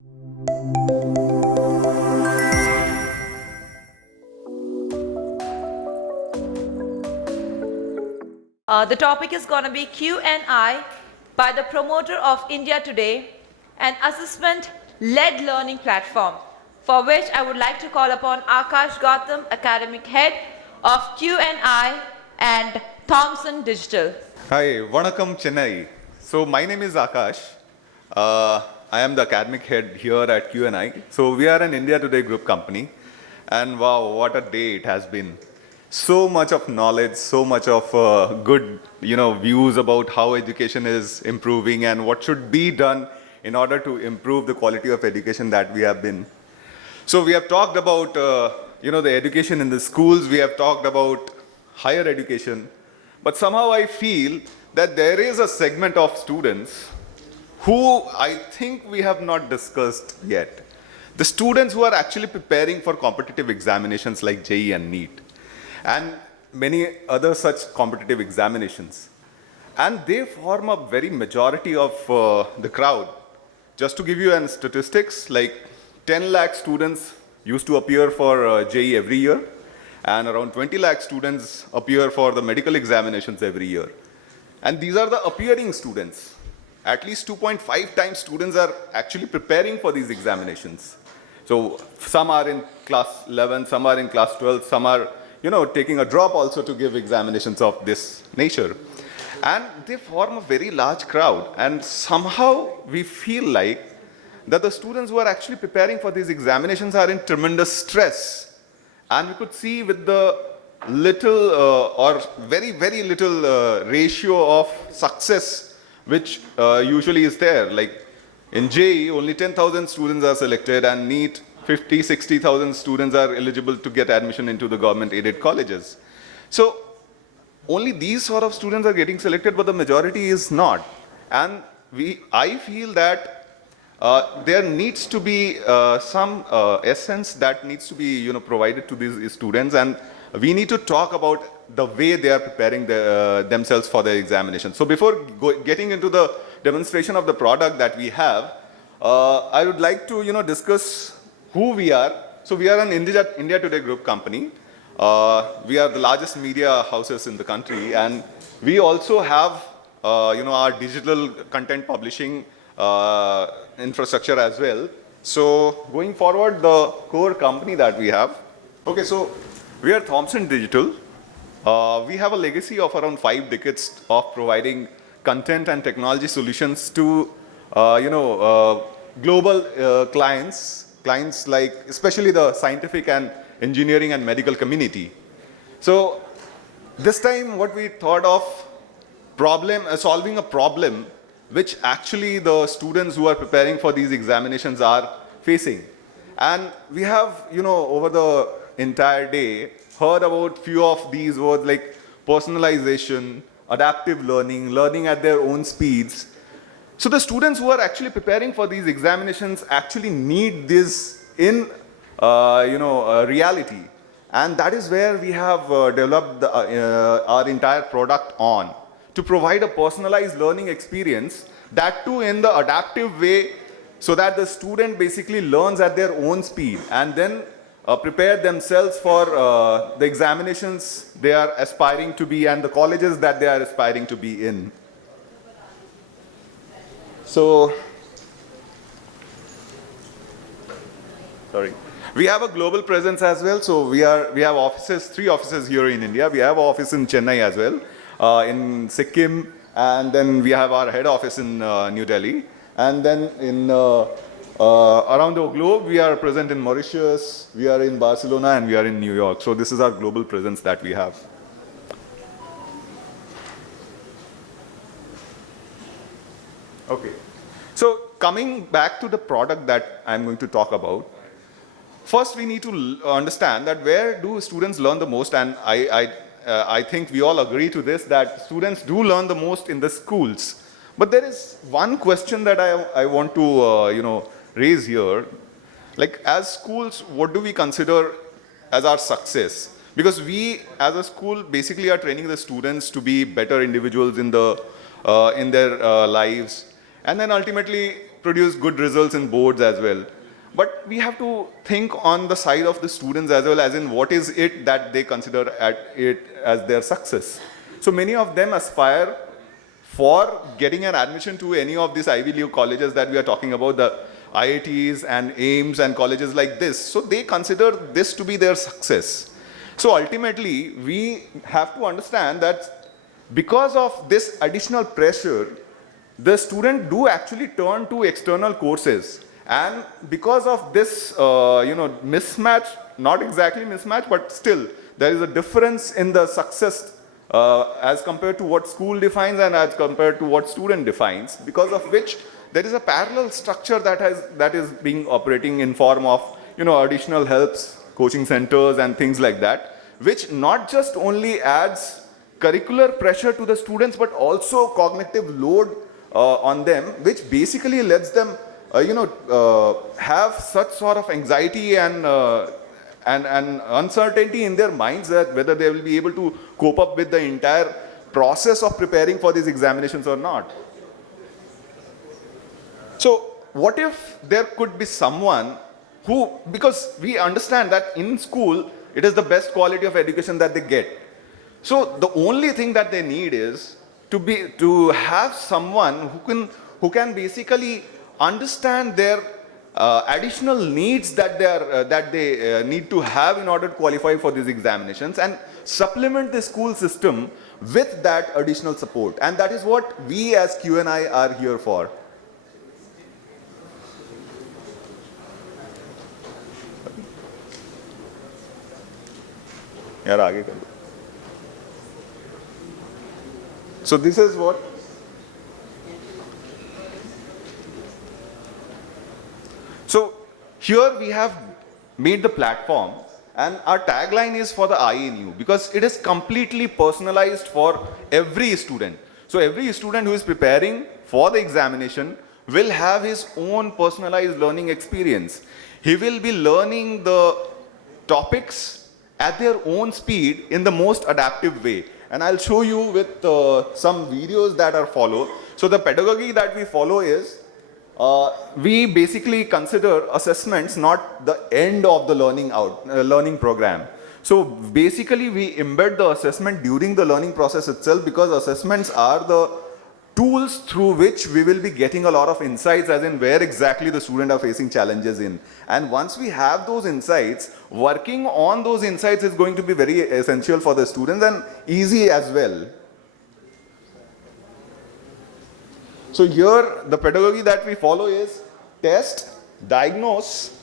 The topic is going to be Q&I by the promoter of India Today, an assessment-led learning platform, for which I would like to call upon Akash Gautam, Academic Head of Q&I and Thomson Digital. Hi, Vanakkam Chennai. So my name is Akash. I am the academic head here at Q&I. So we are an India Today group company. And wow, what a day it has been. So much of knowledge, so much of good views about how education is improving and what should be done in order to improve the quality of education that we have been. So we have talked about the education in the schools, we have talked about higher education, but somehow I feel that there is a segment of students who I think we have not discussed yet. The students who are actually preparing for competitive examinations like JEE and NEET and many other such competitive examinations. And they form a very majority of the crowd. Just to give you an statistics, like 10 lakh students used to appear for JEE every year, and around 20 lakh students appear for the medical examinations every year. And these are the appearing students. At least 2.5 times students are actually preparing for these examinations. So some are in class 11, some are in class 12, some are taking a drop also to give examinations of this nature. And they form a very large crowd. And somehow we feel like that the students who are actually preparing for these examinations are in tremendous stress. And we could see with the little or very, very little ratio of success which usually is there. Like in JEE, only 10,000 students are selected, and NEET, 50, 60,000 students are eligible to get admission into the government-aided colleges. So only these sort of students are getting selected, but the majority is not. And I feel that there needs to be some essence that needs to be provided to these students, and we need to talk about the way they are preparing themselves for their examination. So before getting into the demonstration of the product that we have, I would like to discuss who we are. So we are an India Today group company. We are the largest media houses in the country, and we also have our digital content publishing infrastructure as well. So going forward, the core company that we have. Okay, so we are Thomson Digital. We have a legacy of around 5 decades of providing content and technology solutions to global clients like especially the scientific and engineering and medical community. So this time what we thought of solving a problem which actually the students who are preparing for these examinations are facing. And we have over the entire day heard about few of these words like personalization, adaptive learning at their own speeds. So the students who are actually preparing for these examinations actually need this in reality. And that is where we have developed our entire product on, to provide a personalized learning experience, that too in the adaptive way, so that the student basically learns at their own speed and then prepare themselves for the examinations they are aspiring to be and the colleges that they are aspiring to be in. So, we have a global presence as well. So we have 3 offices here in India. We have an office in Chennai as well, in Sikkim, and then we have our head office in New Delhi. And then in around the globe, we are present in Mauritius, we are in Barcelona, and we are in New York. So this is our global presence that we have. Okay. So coming back to the product that I'm going to talk about, first we need to understand that where do students learn the most, and I think we all agree to this, that students do learn the most in the schools. But there is one question that I want to raise here. Like, as schools, what do we consider as our success? Because we, as a school, basically are training the students to be better individuals in their lives. And then ultimately, produce good results in boards as well. But we have to think on the side of the students as well, as in what is it that they consider it as their success. So many of them aspire for getting an admission to any of these Ivy League colleges that we are talking about, the IITs and AIMS and colleges like this. So they consider this to be their success. So ultimately, we have to understand that because of this additional pressure, the student do actually turn to external courses. And because of this, mismatch, not exactly mismatch, but still, there is a difference in the success as compared to what school defines and as compared to what student defines, because of which there is a parallel structure that is being operating in form of, additional helps, coaching centers and things like that, which not just only adds curricular pressure to the students, but also cognitive load on them, which basically lets them have such sort of anxiety and uncertainty in their minds that whether they will be able to cope up with the entire process of preparing for these examinations or not. So what if there could be someone who, because we understand that in school, it is the best quality of education that they get. So the only thing that they need is to have someone who can basically understand their additional needs that they need to have in order to qualify for these examinations and supplement the school system with that additional support. And that is what we as Q&I are here for. So this is what. So here we have made the platform, and our tagline is for the I in you, because it is completely personalized for every student. So every student who is preparing for the examination will have his own personalized learning experience. He will be learning the topics at their own speed in the most adaptive way. And I'll show you with some videos that are followed. So the pedagogy that we follow is, we basically consider assessments not the end of the learning program. So basically we embed the assessment during the learning process itself, because assessments are the tools through which we will be getting a lot of insights as in where exactly the student are facing challenges in. And once we have those insights, working on those insights is going to be very essential for the students and easy as well. So here the pedagogy that we follow is test, diagnose,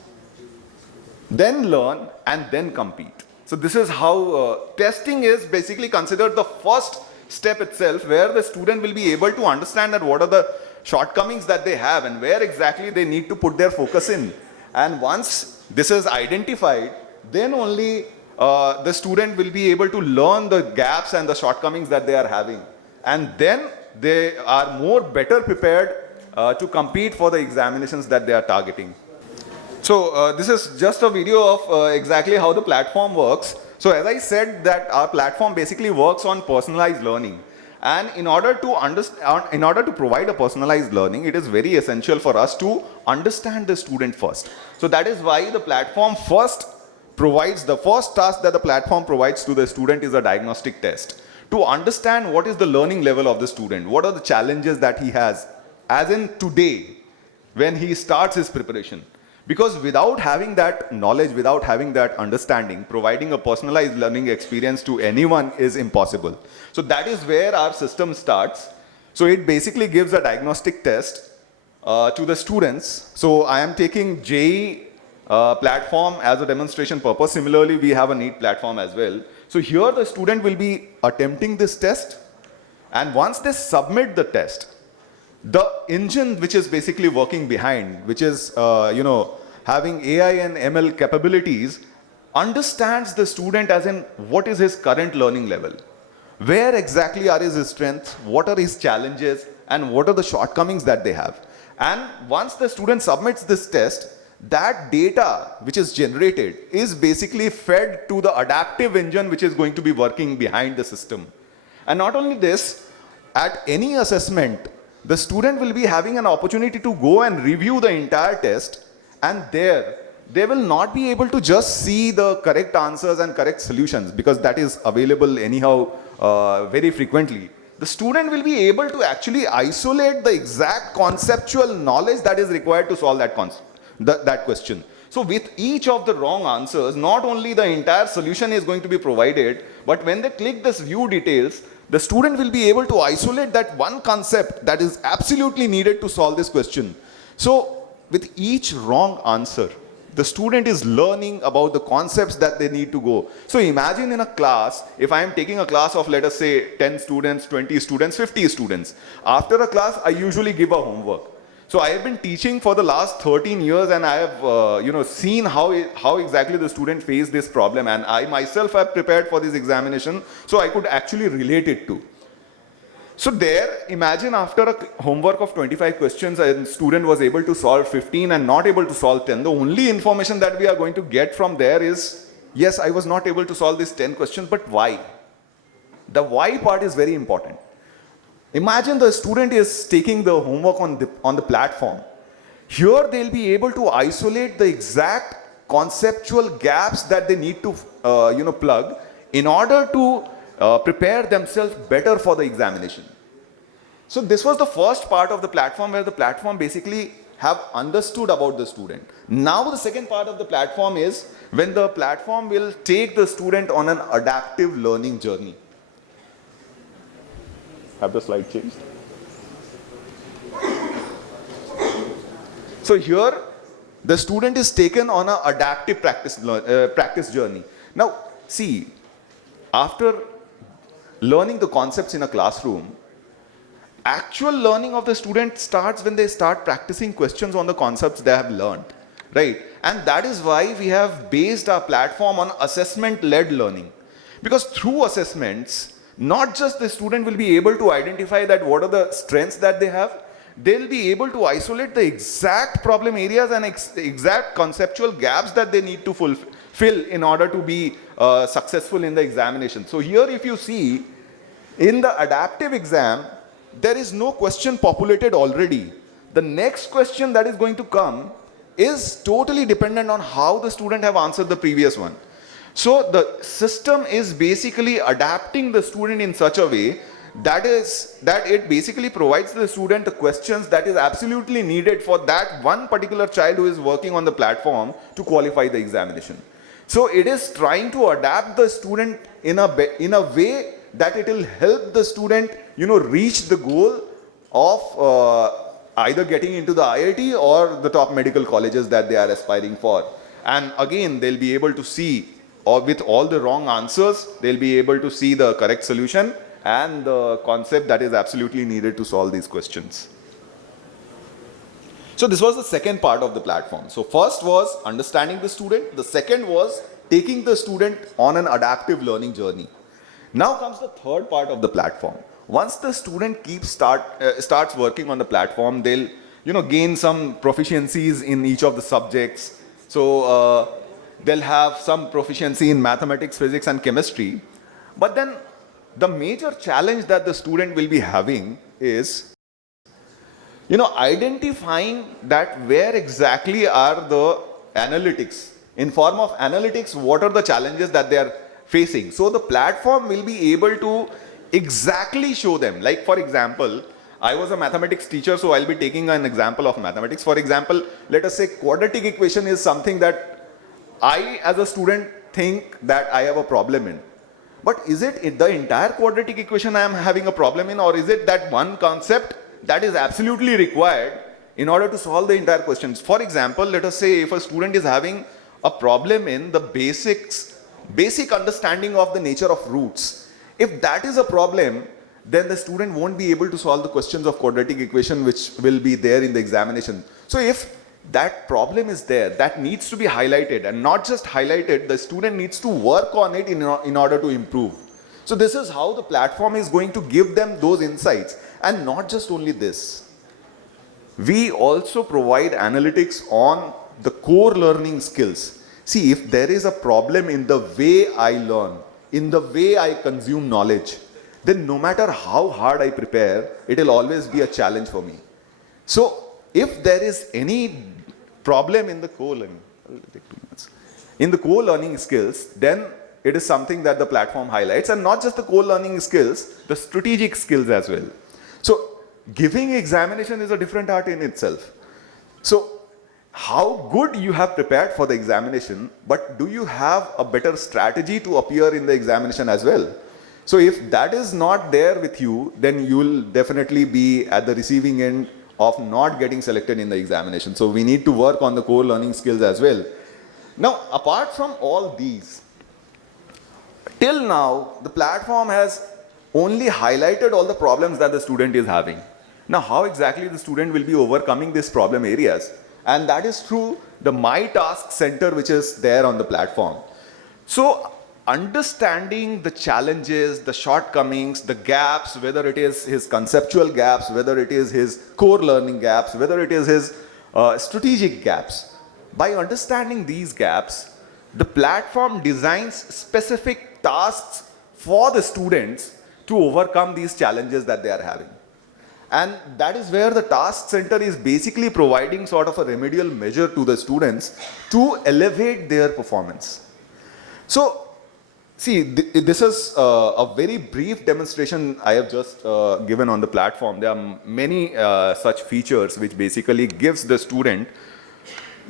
then learn, and then compete. So this is how testing is basically considered the first step itself, where the student will be able to understand that what are the shortcomings that they have and where exactly they need to put their focus in. And once this is identified, then only the student will be able to learn the gaps and the shortcomings that they are having. And then they are better prepared to compete for the examinations that they are targeting. So this is just a video of exactly how the platform works. So as I said, that our platform basically works on personalized learning. And in order to provide a personalized learning, it is very essential for us to understand the student first. So that is why the platform the first task that the platform provides to the student is a diagnostic test, to understand what is the learning level of the student, what are the challenges that he has, as in today, when he starts his preparation. Because without having that knowledge, without having that understanding, providing a personalized learning experience to anyone is impossible. So that is where our system starts. So it basically gives a diagnostic test to the students. So I am taking JEE platform as a demonstration purpose. Similarly, we have a NEET platform as well. So here the student will be attempting this test, and once they submit the test, the engine which is basically working behind, which is having AI and ML capabilities, understands the student as in what is his current learning level, where exactly are his strengths, what are his challenges, and what are the shortcomings that they have. And once the student submits this test, that data which is generated is basically fed to the adaptive engine which is going to be working behind the system. And not only this, at any assessment, the student will be having an opportunity to go and review the entire test, and there they will not be able to just see the correct answers and correct solutions, because that is available anyhow very frequently. The student will be able to actually isolate the exact conceptual knowledge that is required to solve that question. So with each of the wrong answers, not only the entire solution is going to be provided, but when they click this view details, the student will be able to isolate that one concept that is absolutely needed to solve this question. So with each wrong answer, the student is learning about the concepts that they need to go. So imagine in a class, if I am taking a class of, let us say, 10 students, 20 students, 50 students. After a class, I usually give a homework. So I have been teaching for the last 13 years, and I have seen how exactly the student faced this problem, and I myself have prepared for this examination, so I could actually relate it to. So there, imagine after a homework of 25 questions, a student was able to solve 15 and not able to solve 10. The only information that we are going to get from there is, yes, I was not able to solve these 10 questions, but why? The why part is very important. Imagine the student is taking the homework on the platform. Here they'll be able to isolate the exact conceptual gaps that they need to plug in order to prepare themselves better for the examination. So this was the first part of the platform, where the platform basically have understood about the student. Now the second part of the platform is when the platform will take the student on an adaptive learning journey. Have the slide changed? So here, the student is taken on an adaptive practice journey. Now, see, after learning the concepts in a classroom, actual learning of the student starts when they start practicing questions on the concepts they have learned, right? And that is why we have based our platform on assessment-led learning. Because through assessments, not just the student will be able to identify that what are the strengths that they have, they'll be able to isolate the exact problem areas and exact conceptual gaps that they need to fulfill in order to be successful in the examination. So here if you see, in the adaptive exam, there is no question populated already. The next question that is going to come is totally dependent on how the student have answered the previous one. So the system is basically adapting the student in such a way that it basically provides the student the questions that is absolutely needed for that one particular child who is working on the platform to qualify the examination. So it is trying to adapt the student in a way that it will help the student, reach the goal of either getting into the IIT or the top medical colleges that they are aspiring for. And again, they'll be able to see, or with all the wrong answers, they'll be able to see the correct solution and the concept that is absolutely needed to solve these questions. So this was the second part of the platform. So first was understanding the student. The second was taking the student on an adaptive learning journey. Now comes the third part of the platform. Once the student starts working on the platform, they'll gain some proficiencies in each of the subjects. So they'll have some proficiency in mathematics, physics, and chemistry. But then the major challenge that the student will be having is, identifying that where exactly are the analytics. In form of analytics, what are the challenges that they are facing? So the platform will be able to exactly show them. Like, for example, I was a mathematics teacher, so I'll be taking an example of mathematics. For example, let us say quadratic equation is something that I as a student think that I have a problem in. But is it the entire quadratic equation I am having a problem in, or is it that one concept that is absolutely required in order to solve the entire questions? For example, let us say if a student is having a problem in the basic understanding of the nature of roots. If that is a problem, then the student won't be able to solve the questions of quadratic equation which will be there in the examination. So if that problem is there, that needs to be highlighted, and not just highlighted, the student needs to work on it in order to improve. So this is how the platform is going to give them those insights. And not just only this, we also provide analytics on the core learning skills. See, if there is a problem in the way I learn, in the way I consume knowledge, then no matter how hard I prepare, it will always be a challenge for me. So if there is any problem in the co-learning, in the co-learning skills, then it is something that the platform highlights, and not just the co-learning skills, the strategic skills as well. So giving examination is a different art in itself. So how good you have prepared for the examination, but do you have a better strategy to appear in the examination as well? So if that is not there with you, then you will definitely be at the receiving end of not getting selected in the examination. So we need to work on the core learning skills as well. Now, apart from all these, till now, the platform has only highlighted all the problems that the student is having. Now, how exactly the student will be overcoming these problem areas? And that is through the My Task Center, which is there on the platform. So, understanding the challenges, the shortcomings, the gaps, whether it is his conceptual gaps, whether it is his core learning gaps, whether it is his strategic gaps. By understanding these gaps, the platform designs specific tasks for the students to overcome these challenges that they are having. And that is where the task center is basically providing sort of a remedial measure to the students to elevate their performance. So, see, this is a very brief demonstration I have just given on the platform. There are many such features which basically gives the student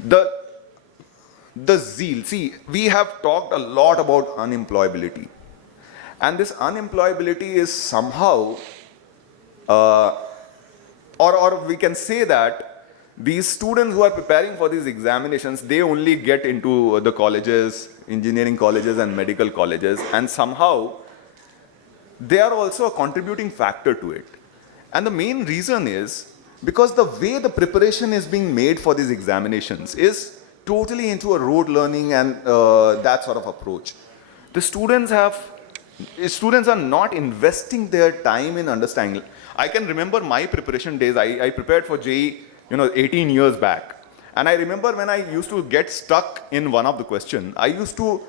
the zeal. See, we have talked a lot about unemployability. And this unemployability is somehow, or we can say that these students who are preparing for these examinations, they only get into the colleges, engineering colleges and medical colleges, and somehow they are also a contributing factor to it. And the main reason is because the way the preparation is being made for these examinations is totally into a rote learning and that sort of approach. The students are not investing their time in understanding. I can remember my preparation days. I prepared for JEE, 18 years back. And I remember when I used to get stuck in one of the questions, I used to,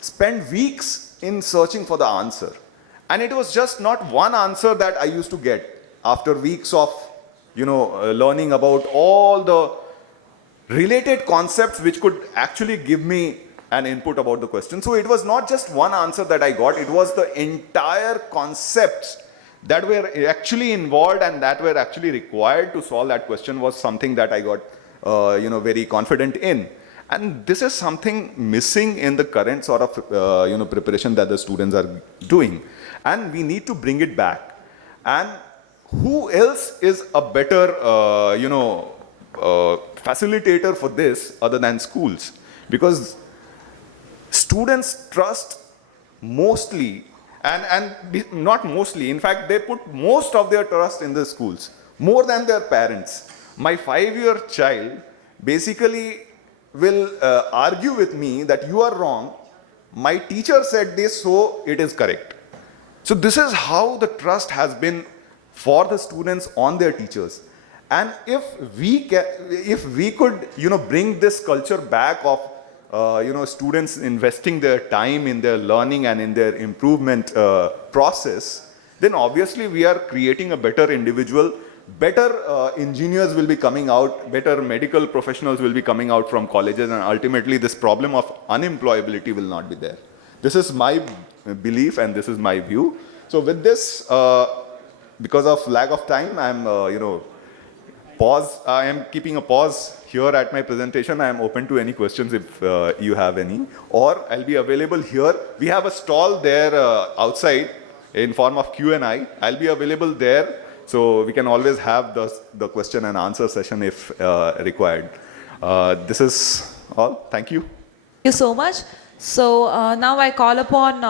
spend weeks in searching for the answer. And it was just not one answer that I used to get after weeks of, learning about all the related concepts which could actually give me an input about the question. So it was not just one answer that I got, it was the entire concepts that were actually involved and that were actually required to solve that question was something that I got, very confident in. And this is something missing in the current sort of, preparation that the students are doing. And we need to bring it back. And who else is a better, facilitator for this other than schools? Because students trust mostly, and not mostly, in fact, they put most of their trust in the schools, more than their parents. My 5-year child basically will argue with me that you are wrong, my teacher said this, so it is correct. So this is how the trust has been for the students on their teachers. And if we could, bring this culture back of, students investing their time in their learning and in their improvement process, then obviously we are creating a better individual, better engineers will be coming out, better medical professionals will be coming out from colleges, and ultimately this problem of unemployability will not be there. This is my belief and this is my view. So with this, because of lack of time, I am keeping a pause here at my presentation. I am open to any questions if you have any, or I'll be available here. We have a stall there outside in form of Q&I. I'll be available there, so we can always have the question and answer session if required. This is all. Thank you. Thank you so much. So now I call upon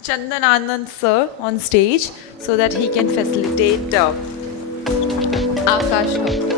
Chandan Anand sir on stage so that he can facilitate Akash Gautam.